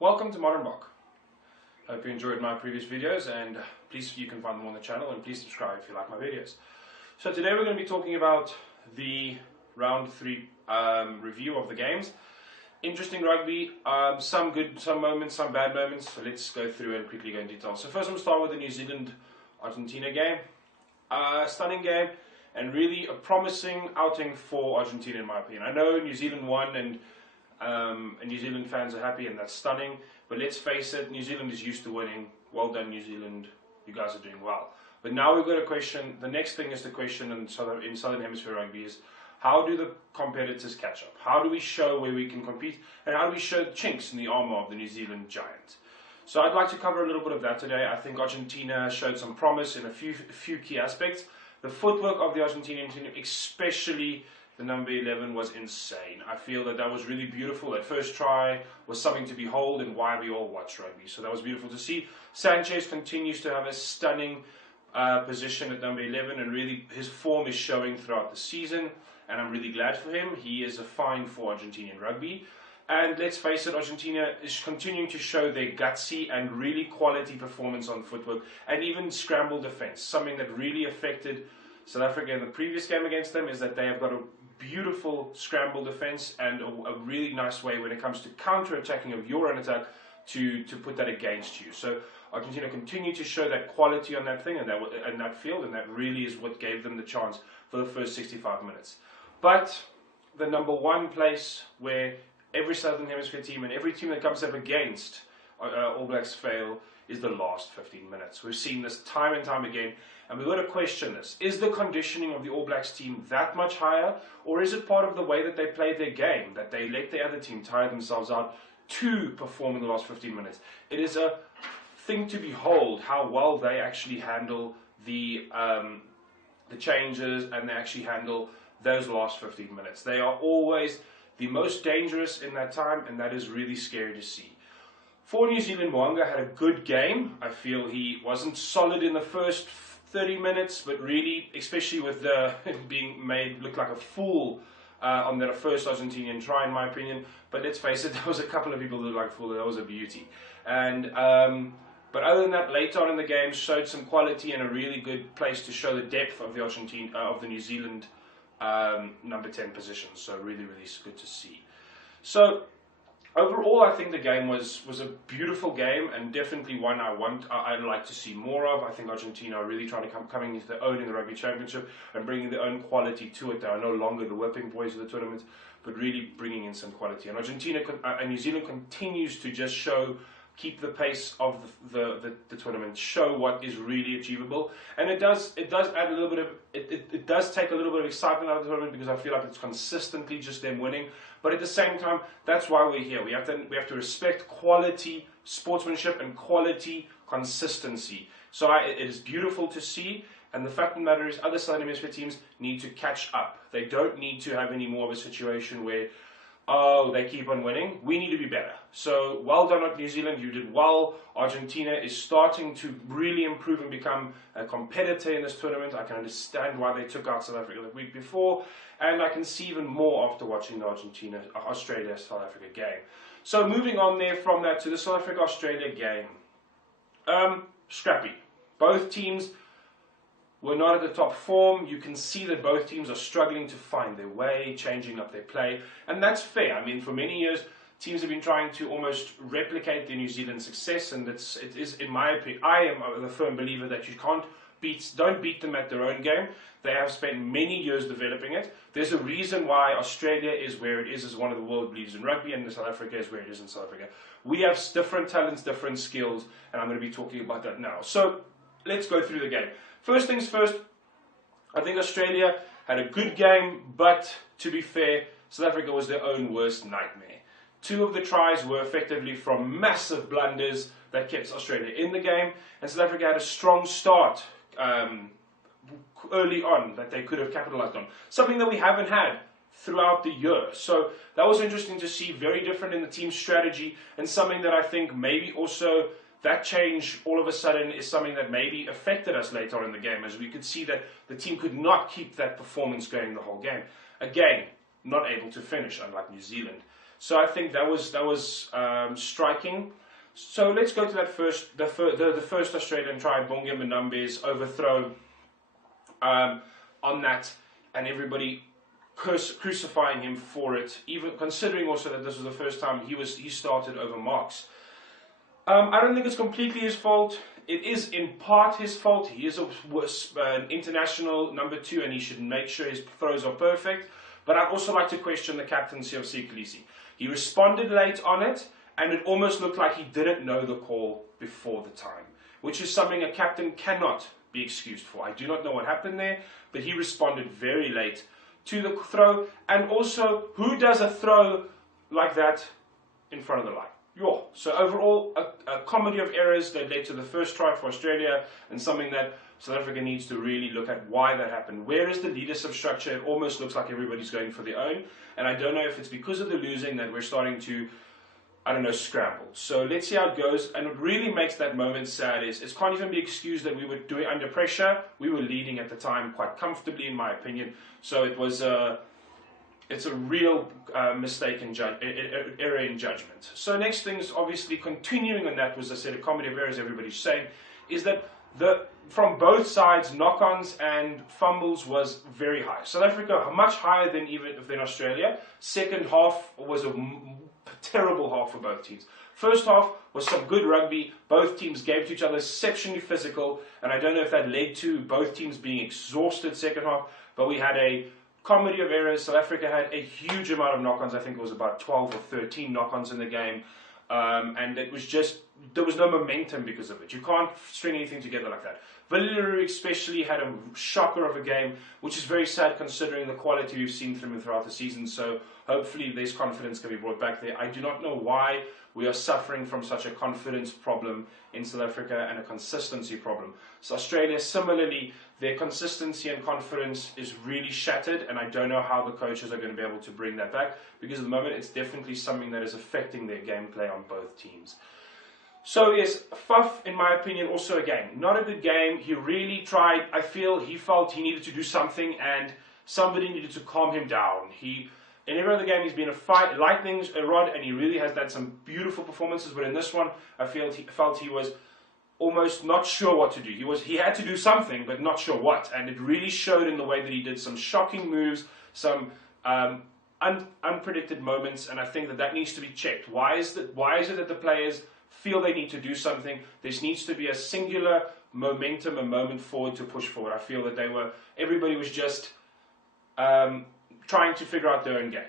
Welcome to Modern Block. Hope you enjoyed my previous videos, and please, you can find them on the channel, and please subscribe if you like my videos. So today we're going to be talking about the round 3 review of the games. Interesting rugby, some good, some moments, some bad moments. So let's go through and quickly go in detail. So first I'm going to start with the New Zealand-Argentina game. Stunning game, and really a promising outing for Argentina in my opinion. I know New Zealand won, and New Zealand fans are happy, and that's stunning. But let's face it, New Zealand is used to winning. Well done, New Zealand. You guys are doing well. But now we've got a question. The next thing is the question in Southern Hemisphere rugby is, how do the competitors catch up? How do we show where we can compete? And how do we show chinks in the armor of the New Zealand giant? So I'd like to cover a little bit of that today. I think Argentina showed some promise in a few key aspects. The footwork of the Argentinian team, especially the number 11, was insane. I feel that was really beautiful. That first try was something to behold, and why we all watch rugby. So that was beautiful to see. Sanchez continues to have a stunning position at number 11, and really his form is showing throughout the season, and I'm really glad for him. He is a find for Argentinian rugby. And let's face it, Argentina is continuing to show their gutsy and really quality performance on footwork, and even scramble defense. Something that really affected South Africa in the previous game against them is that they have got a beautiful scramble defense and a really nice way when it comes to counter-attacking of your own attack to put that against you. So Argentina continue to show that quality on that thing and that field, and that really is what gave them the chance for the first 65 minutes. But the number 1 place where every Southern Hemisphere team and every team that comes up against All Blacks fail is the last 15 minutes. We've seen this time and time again, and we've got to question this. Is the conditioning of the All Blacks team that much higher, or is it part of the way that they play their game, that they let the other team tire themselves out to perform in the last 15 minutes? It is a thing to behold how well they actually handle the changes, and they actually handle those last 15 minutes. They are always the most dangerous in that time, and that is really scary to see. For New Zealand, Mwanga had a good game. I feel he wasn't solid in the first 30 minutes, but really, especially with being made look like a fool on that first Argentinian try, in my opinion. But let's face it, there was a couple of people who looked like fool. That was a beauty. And but other than that, later on in the game, showed some quality and a really good place to show the depth of the New Zealand number 10 position. So really, really good to see. So overall, I think the game was a beautiful game, and definitely one I'd like to see more of. I think Argentina are really trying to coming into their own in the Rugby Championship and bringing their own quality to it. They are no longer the whipping boys of the tournament, but really bringing in some quality. And New Zealand continues to just keep the pace of the tournament, show what is really achievable, and it does add a little bit of it does take a little bit of excitement out of the tournament, because I feel like it's consistently just them winning. But at the same time, that's why we're here. We have to respect quality sportsmanship and quality consistency. So it is beautiful to see, and the fact of the matter is, other Southern Hemisphere teams need to catch up. They don't need to have any more of a situation where, oh, they keep on winning. We need to be better. So well done at New Zealand. You did well. Argentina is starting to really improve and become a competitor in this tournament. I can understand why they took out South Africa the week before, and I can see even more after watching the Australia-South Africa game. So moving on there from that to the South Africa-Australia game. Scrappy. Both teams were not at the top form. You can see that both teams are struggling to find their way, changing up their play, and that's fair. I mean, for many years, teams have been trying to almost replicate the New Zealand success, and it is, in my opinion, I am the firm believer that you don't beat them at their own game. They have spent many years developing it. There's a reason why Australia is where it is as one of the world leaders in rugby, and South Africa is where it is in South Africa. We have different talents, different skills, and I'm going to be talking about that now. So let's go through the game. First things first, I think Australia had a good game, but to be fair, South Africa was their own worst nightmare. 2 of the tries were effectively from massive blunders that kept Australia in the game, and South Africa had a strong start early on that they could have capitalized on. Something that we haven't had throughout the year. So that was interesting to see, very different in the team strategy, and something that I think maybe also that change all of a sudden is something that maybe affected us later on in the game, as we could see that the team could not keep that performance going the whole game. Again, not able to finish, unlike New Zealand. So I think that was striking. So let's go to that the first Australian try, Bonga Mbambe's overthrow on that, and everybody crucifying him for it, even considering also that this was the first time he started over marks. I don't think it's completely his fault. It is in part his fault. He is an international number 2, and he should make sure his throws are perfect. But I'd also like to question the captaincy of Sikolisi. He responded late on it, and it almost looked like he didn't know the call before the time, which is something a captain cannot be excused for. I do not know what happened there, but he responded very late to the throw. And also, who does a throw like that in front of the line? So overall, a comedy of errors that led to the first try for Australia, and something that South Africa needs to really look at why that happened. Where is the leadership structure? It almost looks like everybody's going for their own, and I don't know if it's because of the losing that we're starting to, I don't know, scramble. So let's see how it goes. And what really makes that moment sad is it can't even be excused that we were doing under pressure. We were leading at the time quite comfortably, in my opinion. So it was it's a real mistake in error in judgment. So next thing is obviously continuing on that was, I said, a comedy of errors everybody's saying, is that from both sides, knock-ons and fumbles was very high. South Africa much higher than Australia. Second half was a terrible half for both teams. First half was some good rugby. Both teams gave to each other, exceptionally physical, and I don't know if that led to both teams being exhausted second half, but we had a comedy of errors. South Africa had a huge amount of knock-ons. I think it was about 12 or 13 knock-ons in the game. And it was just, there was no momentum because of it. You can't string anything together like that. Valerie especially had a shocker of a game, which is very sad considering the quality we've seen from him throughout the season. So hopefully this confidence can be brought back there. I do not know why we are suffering from such a confidence problem in South Africa and a consistency problem. So Australia, similarly, their consistency and confidence is really shattered, and I don't know how the coaches are going to be able to bring that back, because at the moment it's definitely something that is affecting their gameplay on both teams. So yes, Faf, in my opinion, also again, not a good game. He really tried. I feel he felt he needed to do something, and somebody needed to calm him down. In every other game, he's been a lightning rod, and he really has had some beautiful performances. But in this one, I felt he was almost not sure what to do. He had to do something, but not sure what. And it really showed in the way that he did some shocking moves, some unpredicted moments. And I think that needs to be checked. Why is it that the players feel they need to do something? There needs to be a singular momentum, a moment forward to push forward. I feel that everybody was just trying to figure out their own game.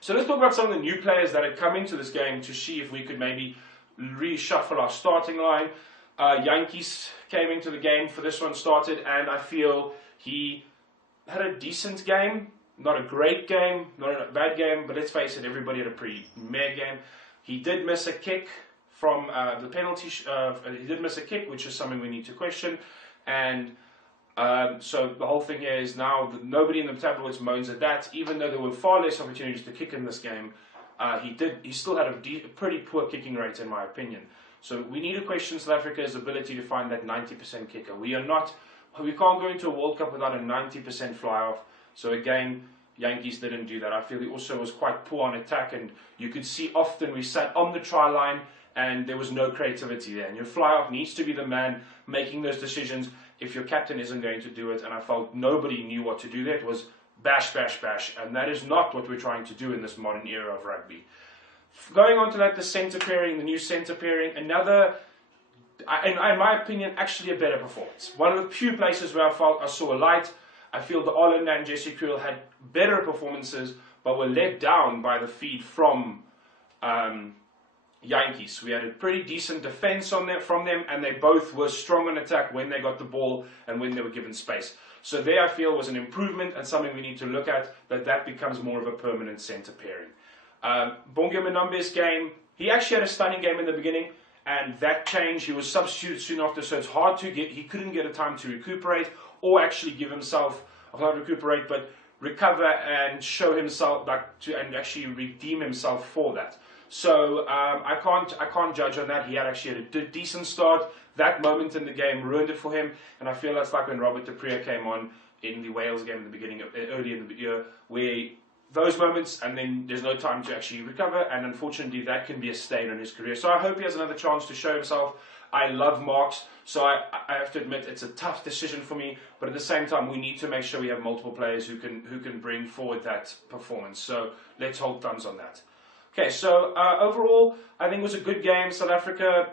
So let's talk about some of the new players that had come into this game to see if we could maybe reshuffle our starting line. Yankees came into the game for this one, started, and I feel he had a decent game. Not a great game, not a bad game, but let's face it, everybody had a pretty meh game. He did miss a kick from the penalty. He did miss a kick, which is something we need to question. And so the whole thing here is now that nobody in the tabloids moans at that, even though there were far less opportunities to kick in this game. He still had a pretty poor kicking rate, in my opinion. So we need to question South Africa's ability to find that 90% kicker. We can't go into a World Cup without a 90% fly-off. So again, Yankees didn't do that. I feel he also was quite poor on attack, and you could see often we sat on the try line and there was no creativity there. And your fly-off needs to be the man making those decisions if your captain isn't going to do it. And I felt nobody knew what to do there. It was bash, bash, bash. And that is not what we're trying to do in this modern era of rugby. Going on to that, the centre pairing, the new centre pairing, another, in my opinion, actually a better performance. One of the few places where I felt I saw a light. I feel the Olander and Jesse Kriel had better performances, but were let down by the feed from Yankees. We had a pretty decent defense from them, and they both were strong on attack when they got the ball and when they were given space. So there I feel was an improvement and something we need to look at, that becomes more of a permanent centre pairing. Bonga Mbambe's game, he actually had a stunning game in the beginning, and that changed. He was substituted soon after, so it's hard to he couldn't get a time to recuperate or actually give himself, not recuperate, but recover and show himself and actually redeem himself for that. So I can't judge on that. He had actually had a decent start. That moment in the game ruined it for him, and I feel that's like when Robert de Preer came on in the Wales game in the beginning, early in the year, where those moments, and then there's no time to actually recover, and unfortunately that can be a stain on his career. So I hope he has another chance to show himself. I love Marks, so I have to admit it's a tough decision for me, but at the same time we need to make sure we have multiple players who can bring forward that performance. So let's hold thumbs on that. Okay, so overall I think it was a good game. South Africa,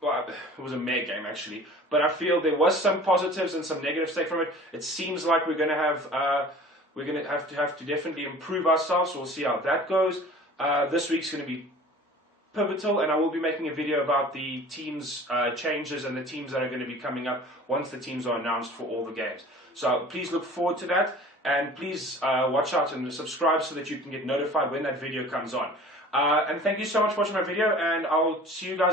well, it was a meh game actually, but I feel there was some positives and some negatives taken from it. It seems like we're going to have to definitely improve ourselves, so we'll see how that goes. This week's going to be pivotal, and I will be making a video about the teams changes and the teams that are going to be coming up once the teams are announced for all the games. So please look forward to that, and please watch out and subscribe so that you can get notified when that video comes on. And thank you so much for watching my video, and I'll see you guys